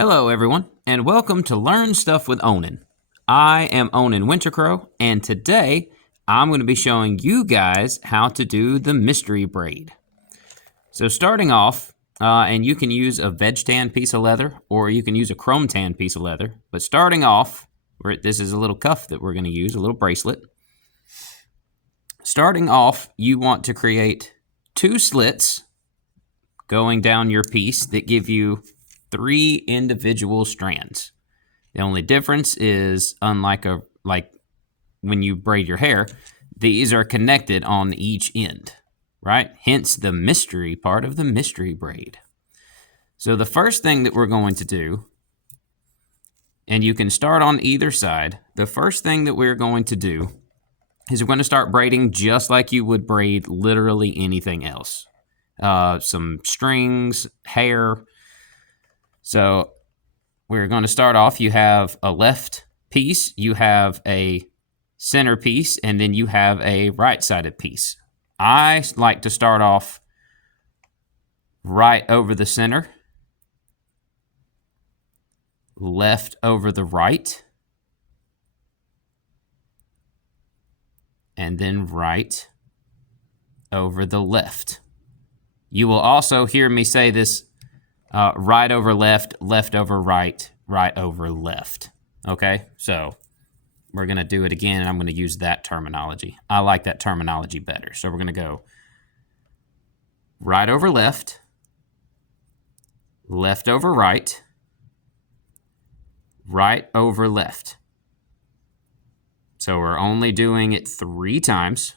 Hello everyone, and welcome to Learn Stuff with Onen. I am Onen Wintercrow, and today I'm going to be showing you guys how to do the mystery braid. So starting off, and you can use a veg tan piece of leather, or you can use a chrome tan piece of leather, but starting off, this is a little cuff that we're going to use, a little bracelet. Starting off, you want to create 2 slits going down your piece that give you 3 individual strands. The only difference is, unlike when you braid your hair, these are connected on each end, right? Hence the mystery part of the mystery braid. So the first thing that we're going to do, and you can start on either side, the first thing that we're going to do is we're going to start braiding just like you would braid literally anything else. Some strings, hair. So we're going to start off, you have a left piece, you have a center piece, and then you have a right-sided piece. I like to start off right over the center, left over the right, and then right over the left. You will also hear me say this right over left, left over right, right over left. Okay, so we're going to do it again, and I'm going to use that terminology. I like that terminology better. So we're going to go right over left, left over right, right over left. So we're only doing it 3 times.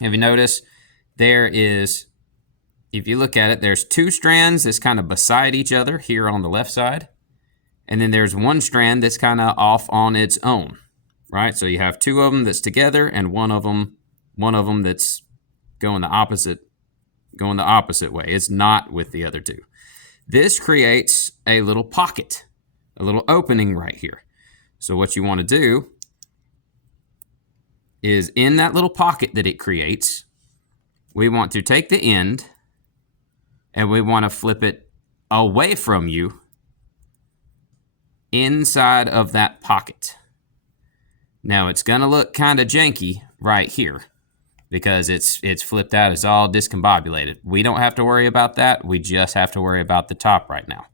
If you notice, there is, if you look at it, there's 2 strands that's kind of beside each other here on the left side. And then there's 1 strand that's kind of off on its own, right? So you have 2 of them that's together and one of them that's going the opposite way. It's not with the other 2. This creates a little pocket, a little opening right here. So what you want to do is, in that little pocket that it creates, we want to take the end and we want to flip it away from you inside of that pocket. Now it's going to look kind of janky right here because it's flipped out. It's all discombobulated. We don't have to worry about that. We just have to worry about the top right now.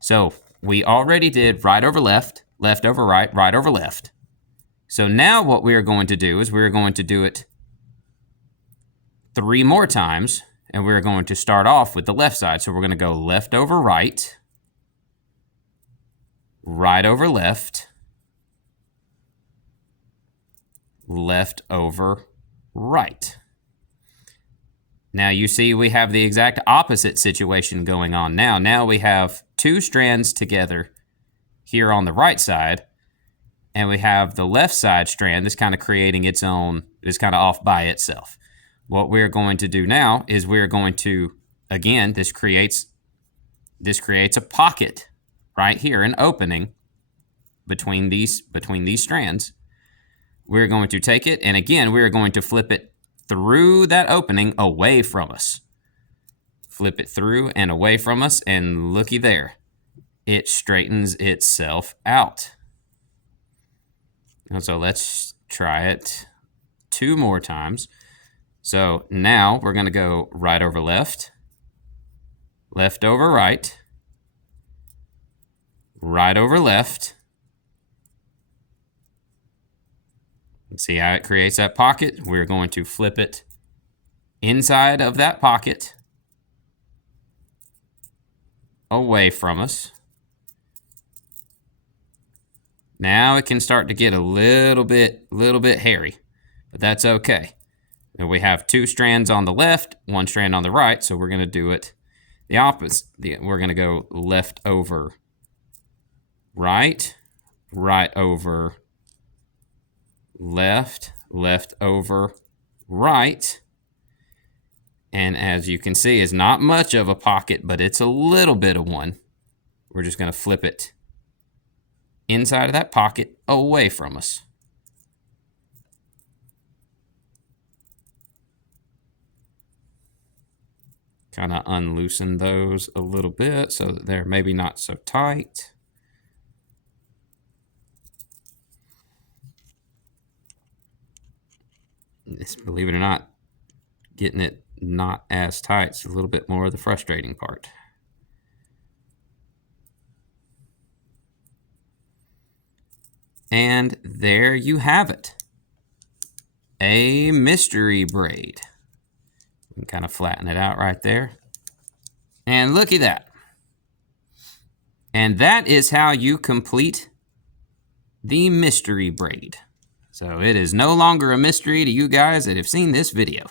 So we already did right over left, left over right, right over left. So now what we are going to do is we're going to do it 3 more times, and we're going to start off with the left side. So we're going to go left over right, right over left, left over right. Now you see we have the exact opposite situation going on now. Now we have 2 strands together here on the right side, and we have the left side strand that's kind of creating its own, is kind of off by itself. What we're going to do now is we're going to, again, this creates a pocket right here, an opening between these strands. We're going to take it, and again, we're going to flip it through that opening away from us. Flip it through and away from us, and looky there. It straightens itself out. And so let's try it 2 more times. So now we're going to go right over left, left over right, right over left. See how it creates that pocket? We're going to flip it inside of that pocket, away from us. Now it can start to get a little bit hairy, but that's okay. And we have 2 strands on the left, 1 strand on the right, so we're going to do it the opposite. We're going to go left over right, right over left, left over right. And as you can see, it's not much of a pocket, but it's a little bit of one. We're just going to flip it inside of that pocket, away from us. kind of unloosen those a little bit so that they're maybe not so tight. This, believe it or not, getting it not as tight is a little bit more of the frustrating part. And there you have it. A mystery braid. You can kind of flatten it out right there. And look at that. And that is how you complete the mystery braid. So it is no longer a mystery to you guys that have seen this video.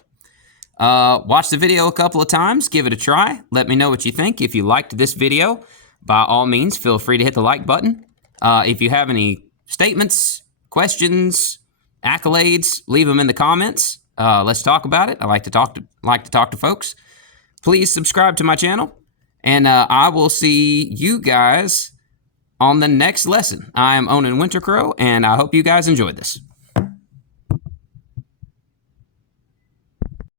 Watch the video a couple of times, give it a try. Let me know what you think. If you liked this video, by all means, feel free to hit the like button. If you have any statements, questions, accolades, leave them in the comments. Let's talk about it. I like to talk to folks. Please subscribe to my channel, and I will see you guys on the next lesson. I am Onen Wintercrow, and I hope you guys enjoyed this.